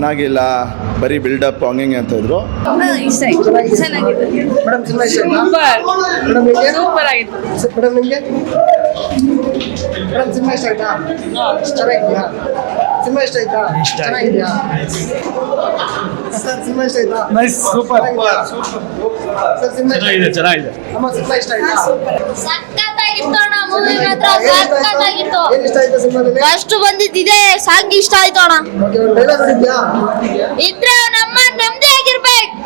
ಚೆನ್ನಾಗಿಲ್ಲ, ಬರೀ ಬಿಲ್ಡಪ್ ಹಂಗೆ ಅಂತ ಇದ್ರು. ಇಷ್ಟ ಆಯ್ತು, ಚೆನ್ನಾಗಿದೆ ಮೇಡಮ್ ಸಿನಿಮಾ ಇಷ್ಟ ಆಯ್ತಾ? ಸೂಪರ್ ಮೇಡಮ್ ನಿಮಗೆ? ಸೂಪರ್ ಆಗಿತ್ತು. ಮೇಡಮ್ ನಿಮಗೆ? ಮೇಡಮ್ ಸಿನಿಮಾ ಇಷ್ಟ ಆಯ್ತಾ? ಚೆನ್ನಾಗಿದೆಯಾ? ಸಿನಿಮಾ ಇಷ್ಟ ಆಯ್ತಾ? ಚೆನ್ನಾಗಿದೆಯಾ? ಸರ್ ಸಿನಿಮಾ ಇಷ್ಟ ಆಯ್ತಾ? Nice, super. ಸರ್ ಸಿನಿಮಾ ಚೆನ್ನಾಗಿದೆ. ಅಮ್ಮ ಸಿನಿಮಾ ಇಷ್ಟ ಆಯ್ತಾ? ಸಕ್ಕತ್ತಾಗಿತ್ತು ಅಣ್ಣ, ಮೂವಿ ಮಾತ್ರ ಸಕ್ಕತ್ತಾಗಿತ್ತು. ಏನ್ ಇಷ್ಟ ಆಯ್ತು ಸಿನಿಮಾದಲ್ಲಿ? ಫಸ್ಟ್ ಬಂದಿದ್ದಿದೆ ಸಾಂಗ್ ಇಷ್ಟ ಆಯ್ತು ಅಣ್ಣ. ಓಕೆ, ಒಂದು ಡೈಲಾಗ್ ನೋಡಿದ್ಯಾ? ಇದ್ರೆ ನಮ್ಮ ನೆಮ್ಮದಿ ಆಗಿರ್ಬೇಕು.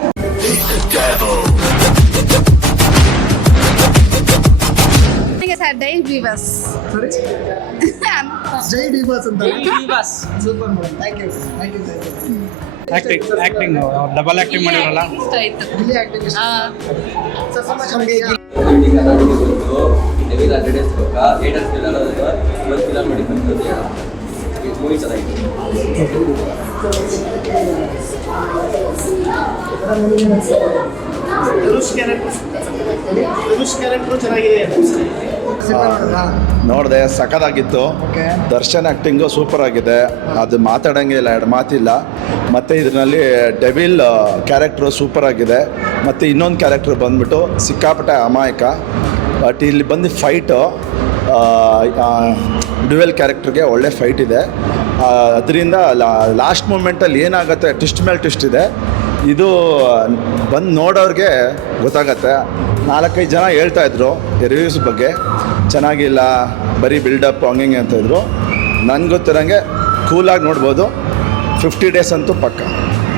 ಸರ್ ಡೈ ಬೀವಸ್ ಸರಿ ಜೈ ಡಿ ಬಾಸ್ ಅಂತ. Super madam, thank you. Acting double acting ಮಾಡಿರಲ್ಲ. ಇಷ್ಟ ಆಯ್ತು. ಇಲ್ಲಿ ಆಕ್ಟಿಂಗ್ ಇಷ್ಟ. ಸರ್ ಸಿನಿಮಾ ಚೆನ್ನಾಗಿದೆಯಾ? ನೋಡಿದೆ, ಸಖತ್ತಾಗಿತ್ತು. ದರ್ಶನ್ ಆ್ಯಕ್ಟಿಂಗು ಸೂಪರ್ ಆಗಿದೆ, ಅದು ಮಾತಾಡೋಂಗೆ ಇಲ್ಲ, ಎರಡು ಮಾತಿಲ್ಲ. ಮತ್ತು ಇದರಲ್ಲಿ ಡೆವಿಲ್ ಕ್ಯಾರೆಕ್ಟ್ರು ಸೂಪರ್ ಆಗಿದೆ. ಮತ್ತು ಇನ್ನೊಂದು ಕ್ಯಾರೆಕ್ಟ್ರ್ ಬಂದ್ಬಿಟ್ಟು ಸಿಕ್ಕಾಪಟ್ಟೆ ಅಮಾಯಕ. ಬಟ್ ಇಲ್ಲಿ ಬಂದು ಫೈಟು ಡ್ಯುವೆಲ್ ಕ್ಯಾರೆಕ್ಟ್ರಿಗೆ ಒಳ್ಳೆ ಫೈಟ್ ಇದೆ. ಅದರಿಂದ ಲಾಸ್ಟ್ ಮೂಮೆಂಟಲ್ಲಿ ಏನಾಗುತ್ತೆ, ಟ್ವಿಸ್ಟ್ ಮೇಲೆ ಟ್ವಿಸ್ಟ್ ಇದೆ. ಇದು ಬಂದು ನೋಡೋರಿಗೆ ಗೊತ್ತಾಗತ್ತೆ. 4-5 ಜನ ಹೇಳ್ತಾಯಿದ್ರು ರಿವ್ಯೂಸ್ ಬಗ್ಗೆ, ಚೆನ್ನಾಗಿಲ್ಲ, ಬರೀ ಬಿಲ್ಡಪ್ ಹಂಗೆ ಅಂತ ಇದ್ರು. ನನಗೆ ಗೊತ್ತಿರೋಂಗೆ ಕೂಲಾಗಿ ನೋಡ್ಬೋದು. 50 ಡೇಸ್ ಅಂತೂ ಪಕ್ಕ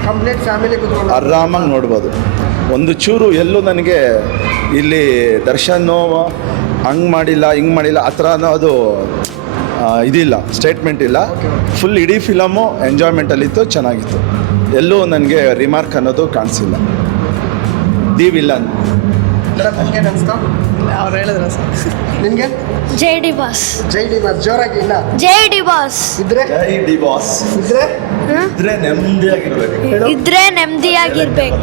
ಕಂಪ್ಲೀಟ್ ಫ್ಯಾಮಿಲಿ ಕೂತ್ಕೊಂಡು ಆರಾಮಾಗಿ ನೋಡ್ಬೋದು. ಒಂದು ಚೂರು ಎಲ್ಲೂ ನನಗೆ ಇಲ್ಲಿ ದರ್ಶನ್ನು ಹಂಗೆ ಮಾಡಿಲ್ಲ ಹಿಂಗೆ ಮಾಡಿಲ್ಲ ಆ ಥರ ಅನ್ನೋದು ಇದಿಲ್ಲ, ಸ್ಟೇಟ್ಮೆಂಟ್ ಇಲ್ಲ. ಫುಲ್ ಇಡೀ ಫಿಲಮು ಎಂಜಾಯ್ಮೆಂಟಲ್ಲಿತ್ತು, ಚೆನ್ನಾಗಿತ್ತು. ಎಲ್ಲೂ ನನಗೆ ರಿಮಾರ್ಕ್ ಅನ್ನೋದು ಕಾಣಿಸಿಲ್ಲ. The villain. ಮೇಡಮ್ ನಿಮಗೆ ಅನಿಸ್ತಾ? ಅವ್ರು ಹೇಳಿದ್ರ ಸರ್. ನಿಮಗೆ? ಜೈ ಡಿ ಬಾಸ್. ಜೈ ಡಿ ಬಾಸ್ ಜೋರಾಗಿ ಇಲ್ಲ? ಜೈ ಡಿ ಬಾಸ್. ಇದ್ರೆ ಜೈ ಡಿ ಬಾಸ್. ಇದ್ರೆ ಇದ್ರೆ ನೆಮ್ಮದಿಯಾಗಿರ್ಬೇಕು. ಇದ್ರೆ ನೆಮ್ಮದಿಯಾಗಿರ್ಬೇಕು.